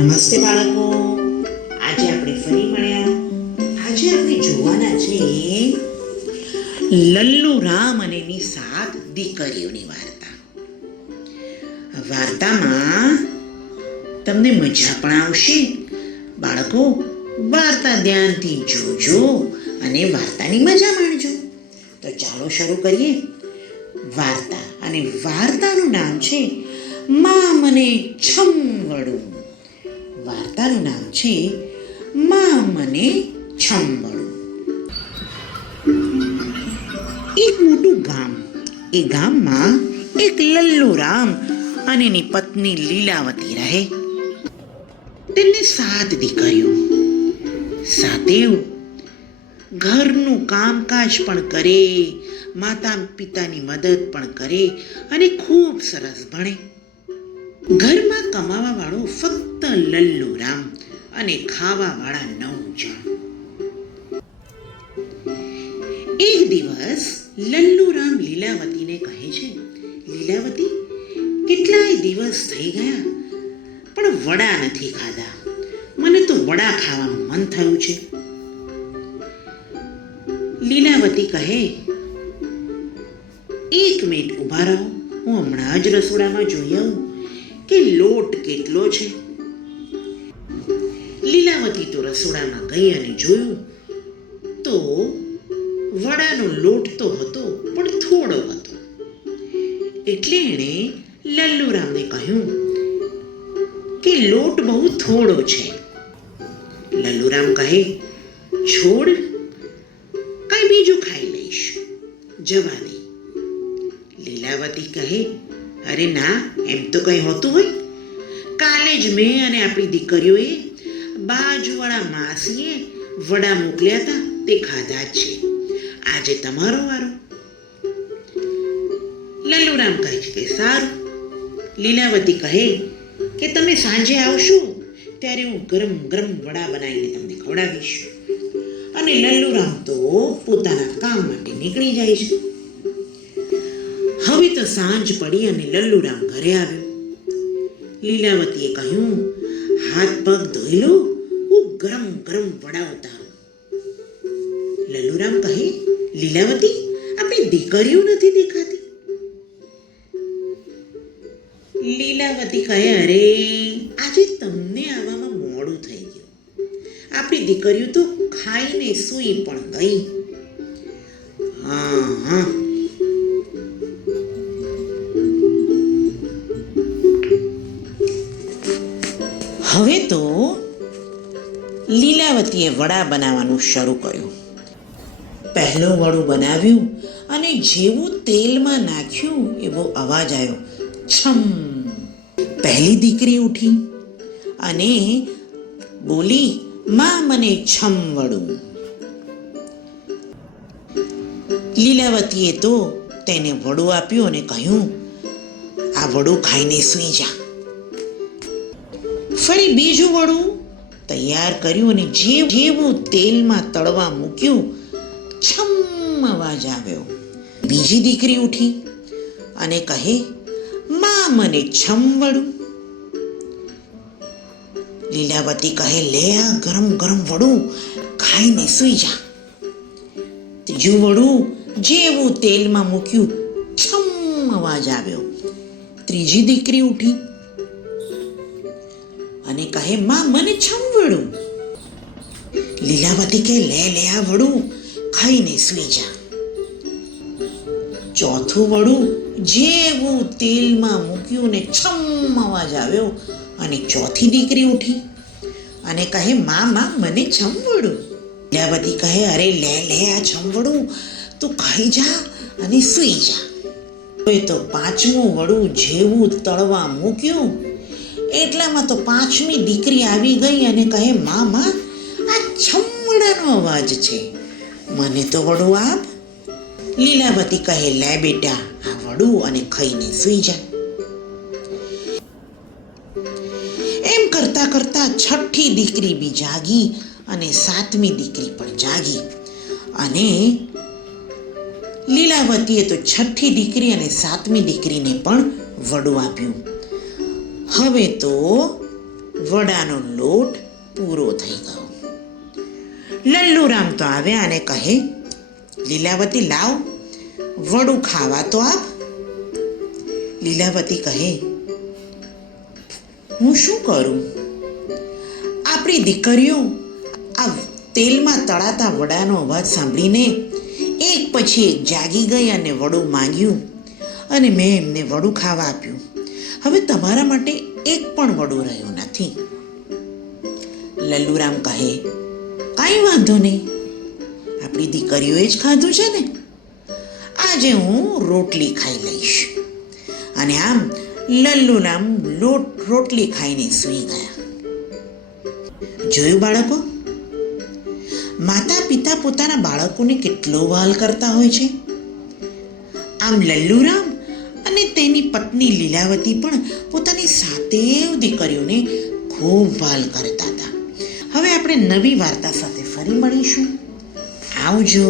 નમસ્તે બાળકો, આજે આપણે ફરી મળ્યા. આજે આપણે જોવાના છે લલ્લુ રામ અને એની 7 દીકરીઓની વાર્તા. વાર્તામાં તમને મજા પણ આવશે. બાળકો, વાર્તા ધ્યાનથી જોજો અને વાર્તાની મજા માણજો. તો ચાલો શરૂ કરીએ વાર્તા. અને વાર્તાનું નામ છે માં મને છમ વળું. વાર્તાનું નામ છે માં મને છમ વળું. એક મોટું ગામ. એ ગામમાં એક લલ્લુ રામ અને એની પત્ની લીલાવતી રહે. તેમને 7 દીકરીઓ. સાતેવ ઘરનું કામકાજ પણ કરે, માતા પિતાની મદદ પણ કરે અને ખૂબ સરસ ભણે. ઘરમાં કમાવા વાળો ફક્ત લલ્લુ રામ અને ખાવા વાળા 9 જણ. એક દિવસ લલ્લુ રામ લીલાવતીને કહે છે, લીલાવતી, કેટલાય દિવસ થઈ ગયા પણ વડા નથી ખાધા. મને તો વડા ખાવાનું મન થયું છે. લીલાવતી કહે, 1 મિનિટ ઊભા રહો, હું હમણાં જ રસોડામાં જોઈ આવું કે લોટ કેટલો છે. લીલાવતી તો રસોડામાં ગઈ અને જોયું તો વડાનો લોટ તો હતો પણ થોડો હતો. એટલે એણે લલ્લુરામને કહ્યું કે લોટ બહુ થોડો છે. લલ્લુરામ કહે, છોડ, કઈ બીજું ખાઈ લઈશ, જવા દે. લીલાવતી કહે, અરે ના, એમ તો કંઈ હોતું હોય. કાલે જ મેં અને આપણી દીકરીઓએ બાજુવાળા માસીએ વડા મોકલ્યા હતા, તે ખાધા જ છે. આજે તમારો વારો. લલ્લુરામ કહે છે કે સારું. લીલાવતી કહે કે તમે સાંજે આવશો ત્યારે હું ગરમ ગરમ વડા બનાવીને તમને ખવડાવીશ. અને લલ્લુરામ તો પોતાના કામ માટે નીકળી જાય છે. હવે તો સાંજ પડી અને લલ્લુરામ ઘરે આવ્યો. લીલાવતીએ કહ્યું, હાથ પગ ધોઈ લો, હું ગરમ ગરમ વડા ઉતારું. લલ્લુરામ કહે, લીલાવતી, આપણી દીકરીઓ નથી દેખાતી. લીલાવતી કહે, અરે આજે તમને આવવામાં મોડું થઈ ગયું. આપણી દીકરીઓ તો ખાઈને સૂઈ પણ ગઈ. હા, હવે તો લીલાવતીએ વડા બનાવવાનું શરૂ કર્યું. પહેલું વડું બનાવ્યું અને જેવું તેલમાં નાખ્યું એવો અવાજ આવ્યો, છમ. પહેલી દીકરી ઉઠી અને બોલી, માં મને છમ વળું. લીલાવતીએ તો તેને વડું આપ્યું અને કહ્યું, આ વડું ખાઈને સૂઈ જા. ફરી બીજું વડું તૈયાર કર્યું અને જેવું તેલમાં તળવા મૂક્યું, છમ અવાજ આવ્યો. બીજી દીકરી ઉઠી અને કહે, માં મને છમ વળું. લીલાવતી કહે, લે આ ગરમ ગરમ વડું, ખાઈને સૂઈ જા. ત્રીજું વડું જેવું તેલમાં મૂક્યું, છમ અવાજ આવ્યો. ત્રીજી દીકરી ઉઠી અને કહે, માં મને છમ વળું. લીલાવતી કહે, લે આ વડું, ખાઈને સૂઈ જા. ચોથું વડું જેવું તેલમાં મૂક્યું ને છમ અવાજ આવ્યો અને ચોથી દીકરી ઉઠી અને કહે, માં મને છમ વળું. લીલાવતી કહે, અરે લે આ છમ વળું, તું ખાઈ જા અને સૂઈ જા. હવે તો પાંચમું વડું જેવું તળવા મૂક્યું એટલામાં તો પાંચમી દીકરી આવી ગઈ અને કહે, માં આ છમવડાનો અવાજ છે, મને તો વડું આપ. લીલાવતી કહે, લે બેટા આ વડું અને ખાઈને સૂઈ જા. એમ કરતા કરતા છઠ્ઠી દીકરી બી જાગી અને 7મી દીકરી પણ જાગી. અને લીલાવતીએ તો છઠ્ઠી દીકરી અને 7મી દીકરીને પણ વડું આપ્યું. હવે તો વડાનો લોટ પૂરો થઈ ગયો. લલ્લુરામ તો આવ્યા અને કહે, લીલાવતી લાવ, વડું ખાવા તો આપ. લીલાવતી કહે, હું શું કરું? આપણી દીકરીઓ આ તેલમાં તળાતા વડાનો અવાજ સાંભળીને એક પછી એક જાગી ગઈ અને વડું માંગ્યું અને મેં એમને વડું ખાવા આપ્યું. હવે તમારા માટે એક પણ વડું રહ્યું નથી. લલ્લુરામ કહે, કાંઈ વાંધો નહીં, આપણી દીકરીઓએ જ ખાધું છે ને, આજે હું રોટલી ખાઈ લઈશ. અને આમ લલ્લુરામ રોટલી ખાઈને સૂઈ ગયા. જોયું બાળકો, માતા પિતા પોતાના બાળકોને કેટલો વહાલ કરતા હોય છે. આમ લલ્લુરામ અને તેની પત્ની લીલાવતી પણ પોતાની સાતેવ દીકરીઓને ખૂબ વહાલ કરતા હતા. હવે આપણે નવી વાર્તા સાથે ફરી મળીશું. આવજો.